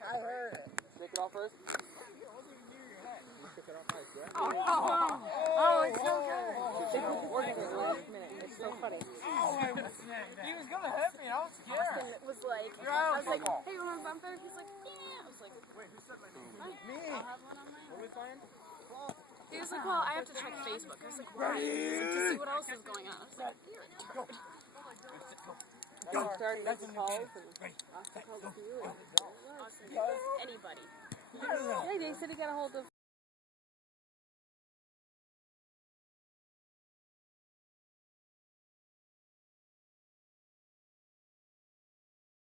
I heard it. Take it off first. Oh, it's so good. It's so funny. He was gonna hit me. I was scared. Austin was like, I was like, hey, you want a bonfire? He's like, yeah. I was like, Wait, who said my name? me. I'll have one on my What are we playing? He was like, well, I have to check Facebook. I was like, why? He was like, to see what else is going on. I was like, here. Go. Starting to calls and Austin calls to you. Austin calls anybody. Yeah, they said he got a hold of